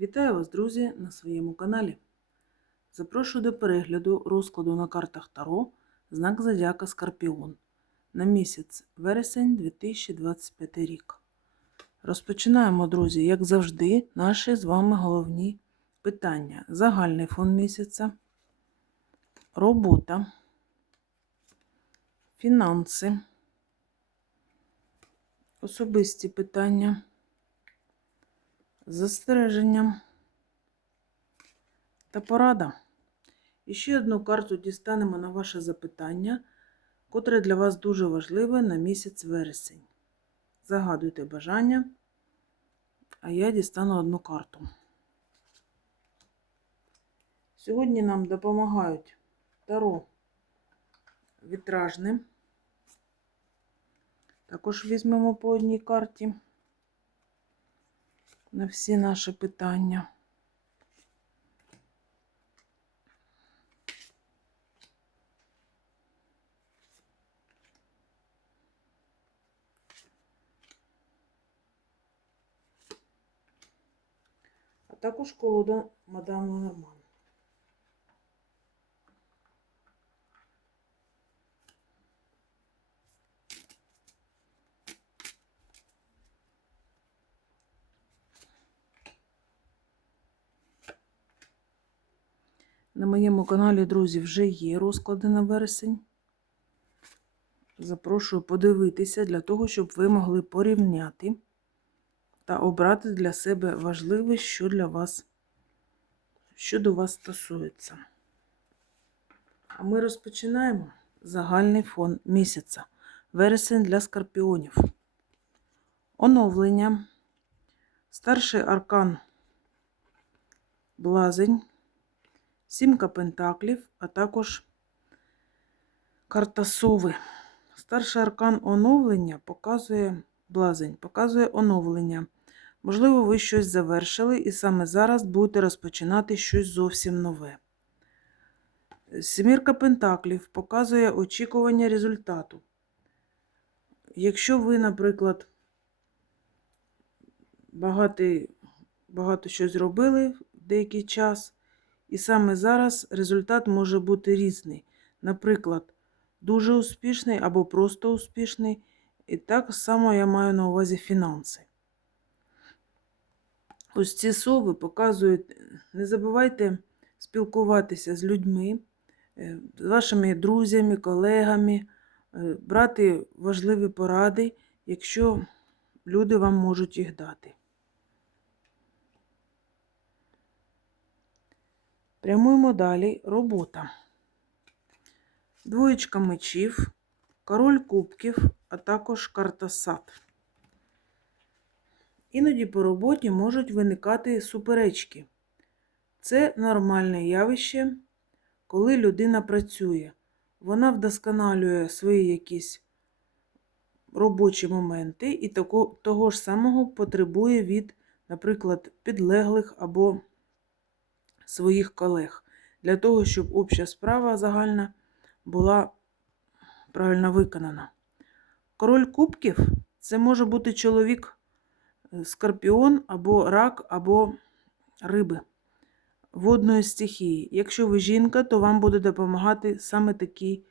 Вітаю вас, друзі, на своєму каналі. Запрошую до перегляду розкладу на картах Таро знак Зодіака Скорпіон на місяць вересень 2025 рік. Розпочинаємо, друзі, як завжди, наші з вами головні питання: загальний фон місяця, робота, фінанси, особисті питання застереження та порада. І ще одну карту дістанемо на ваше запитання, котре для вас дуже важливе на місяць вересень. Загадуйте бажання, а я дістану одну карту. Сьогодні нам допомагають таро вітражне. Також візьмемо по одній карті на всі наші питання. А також колода мадам Ленорман. На моєму каналі, друзі, вже є розклади на вересень. Запрошую подивитися для того, щоб ви могли порівняти та обрати для себе важливе, що для вас, що до вас стосується. А ми розпочинаємо загальний фон місяця. Вересень для скорпіонів. Оновлення. Старший аркан Блазень. Сімка пентаклів, а також карта сови. Старший аркан оновлення показує блазень, показує оновлення. Можливо, ви щось завершили, і саме зараз будете розпочинати щось зовсім нове. Сімірка пентаклів показує очікування результату. Якщо ви, наприклад, багато, багато щось зробили в деякий час, і саме зараз результат може бути різний. Наприклад, дуже успішний або просто успішний. І так само я маю на увазі фінанси. Ось ці сови показують, не забувайте спілкуватися з людьми, е, з вашими друзями, колегами, е, брати важливі поради, якщо люди вам можуть їх дати. Прямуємо далі. Робота. Двоєчка мечів, король кубків, а також карта сад. Іноді по роботі можуть виникати суперечки. Це нормальне явище, коли людина працює. Вона вдосконалює свої якісь робочі моменти і того, ж самого потребує від, наприклад, підлеглих або своїх колег, для того, щоб обща справа загальна була правильно виконана. Король кубків це може бути чоловік скорпіон або рак, або риби водної стихії. Якщо ви жінка, то вам буде допомагати саме такий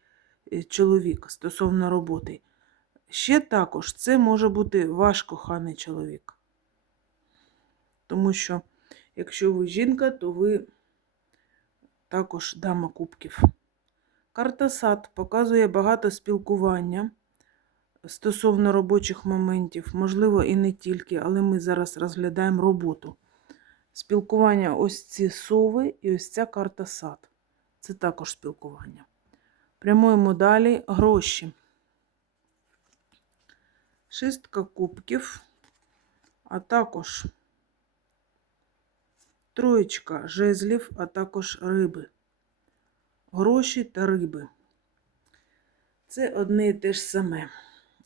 чоловік стосовно роботи. Ще також це може бути ваш коханий чоловік. Тому що, якщо ви жінка, то ви також дама кубків. Карта сад показує багато спілкування стосовно робочих моментів, можливо, і не тільки, але ми зараз розглядаємо роботу. Спілкування ось ці сови і ось ця карта сад. Це також спілкування. Прямуємо далі гроші. Шістка кубків, а також троєчка жезлів, а також риби. Гроші та риби. Це одне і те ж саме.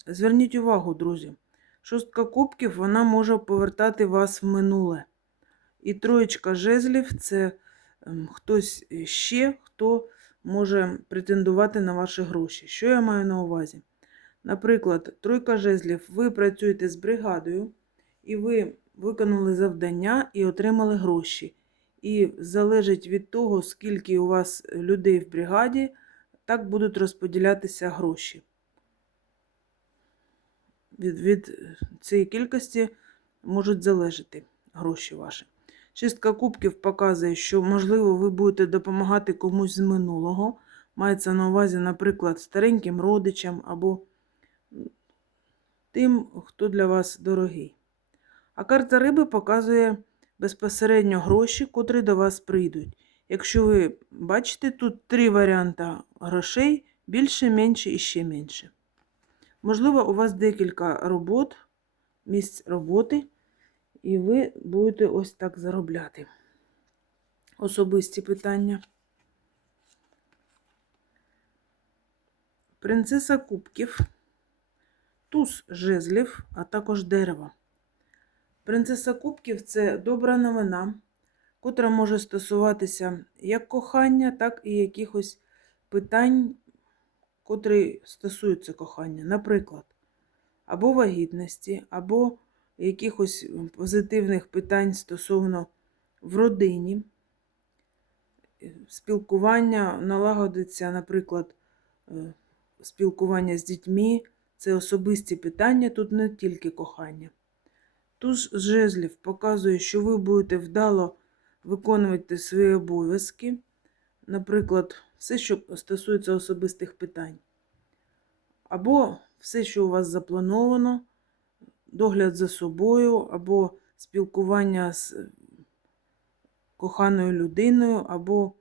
Зверніть увагу, друзі. Шостка кубків вона може повертати вас в минуле. І троєчка жезлів це хтось ще, хто може претендувати на ваші гроші. Що я маю на увазі? Наприклад, тройка жезлів, ви працюєте з бригадою, і ви виконали завдання і отримали гроші. І залежить від того, скільки у вас людей в бригаді, так будуть розподілятися гроші. Від, від цієї кількості можуть залежати гроші ваші. Шістка кубків показує, що, можливо, ви будете допомагати комусь з минулого. Мається на увазі, наприклад, стареньким родичам або тим, хто для вас дорогий. А карта риби показує безпосередньо гроші, котрі до вас прийдуть. Якщо ви бачите, тут три варіанти грошей: більше, менше і ще менше. Можливо, у вас декілька робот, місць роботи, і ви будете ось так заробляти. Особисті питання. Принцеса кубків, туз жезлів, а також дерево. Принцеса кубків це добра новина, котра може стосуватися як кохання, так і якихось питань, котрі стосуються кохання. Наприклад, або вагітності, або якихось позитивних питань стосовно в родині. Спілкування налагодиться, наприклад, е, спілкування з дітьми, це особисті питання, тут не тільки кохання. Туз жезлів показує, що ви будете вдало виконувати свої обов'язки, наприклад, все, що стосується особистих питань. Або все, що у вас заплановано, догляд за собою, або спілкування з коханою людиною, або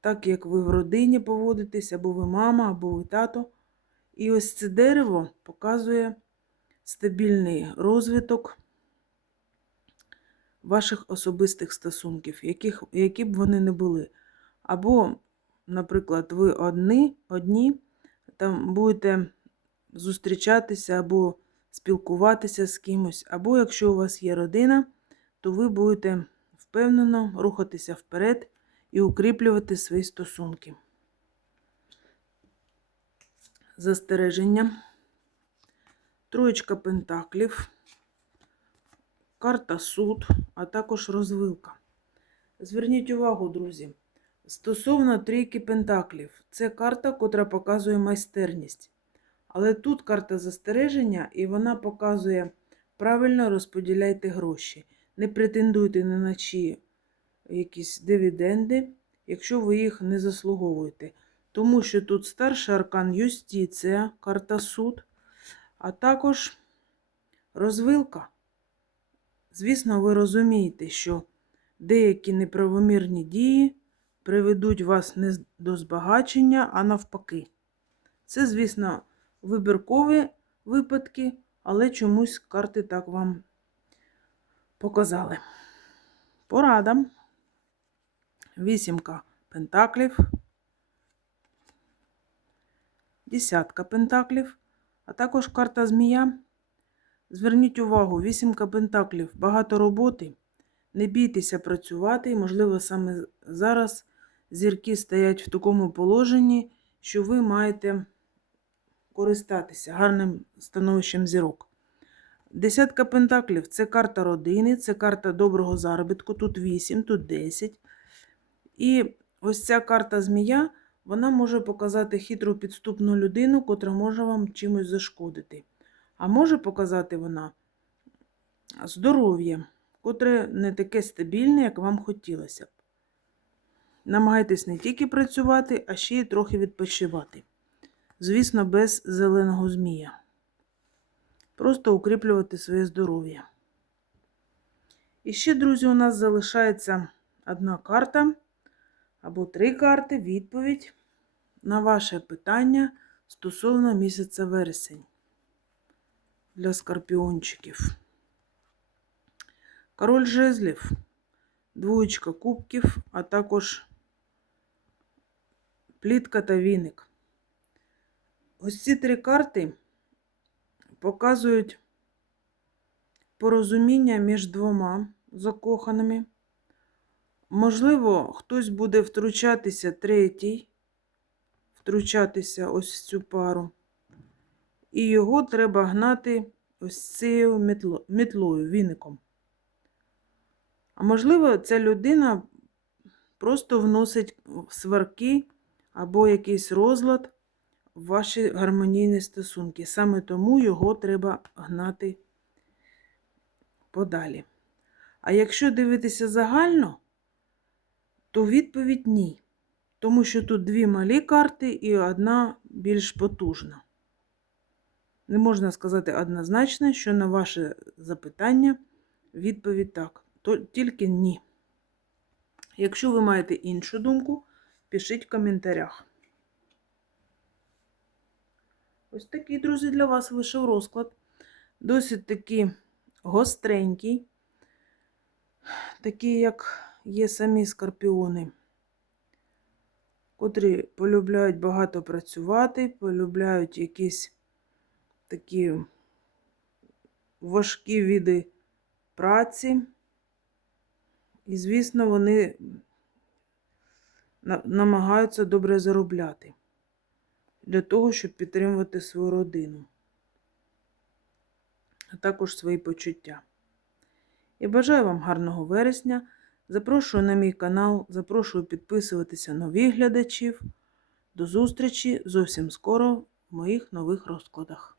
так, як ви в родині поводитесь, або ви мама, або ви тато. І ось це дерево показує стабільний розвиток ваших особистих стосунків, яких, які б вони не були. Або, наприклад, ви одні, одні там будете зустрічатися або спілкуватися з кимось, або якщо у вас є родина, то ви будете впевнено рухатися вперед і укріплювати свої стосунки. Застереження. Троєчка пентаклів, карта суд, а також розвилка. Зверніть увагу, друзі, стосовно трійки пентаклів, це карта, котра показує майстерність. Але тут карта застереження, і вона показує правильно розподіляйте гроші. Не претендуйте на чиї якісь дивіденди, якщо ви їх не заслуговуєте. Тому що тут старший аркан юстиція, карта суд, а також розвилка. Звісно, ви розумієте, що деякі неправомірні дії приведуть вас не до збагачення, а навпаки. Це, звісно, вибіркові випадки, але чомусь карти так вам показали. Порада. Вісімка пентаклів, десятка пентаклів, а також карта змія. Зверніть увагу, вісімка пентаклів, багато роботи. Не бійтеся працювати, і, можливо, саме зараз зірки стоять в такому положенні, що ви маєте користатися гарним становищем зірок. Десятка пентаклів це карта родини, це карта доброго заробітку. Тут 8, тут 10. І ось ця карта змія, вона може показати хитру підступну людину, котра може вам чимось зашкодити. А може показати вона здоров'я, котре не таке стабільне, як вам хотілося б. Намагайтесь не тільки працювати, а ще й трохи відпочивати. Звісно, без зеленого змія. Просто укріплювати своє здоров'я. І ще, друзі, у нас залишається одна карта або три карти відповідь на ваше питання стосовно місяця вересень для скорпіончиків. Король жезлів, двоєчка кубків, а також плітка та віник. Ось ці три карти показують порозуміння між двома закоханими. Можливо, хтось буде втручатися третій, втручатися ось в цю пару. І його треба гнати ось цією метлою, віником. А можливо, ця людина просто вносить сварки або якийсь розлад в ваші гармонійні стосунки. Саме тому його треба гнати подалі. А якщо дивитися загально, то відповідь ні. Тому що тут дві малі карти і одна більш потужна. Не можна сказати однозначно, що на ваше запитання відповідь так, то тільки ні. Якщо ви маєте іншу думку, пишіть в коментарях. Ось такий, друзі, для вас вийшов розклад. Досить таки гостренький, такий, як є самі скорпіони, котрі полюбляють багато працювати, полюбляють якісь такі важкі види праці. І, звісно, вони намагаються добре заробляти для того, щоб підтримувати свою родину, а також свої почуття. І бажаю вам гарного вересня. Запрошую на мій канал, запрошую підписуватися нових глядачів. До зустрічі зовсім скоро в моїх нових розкладах.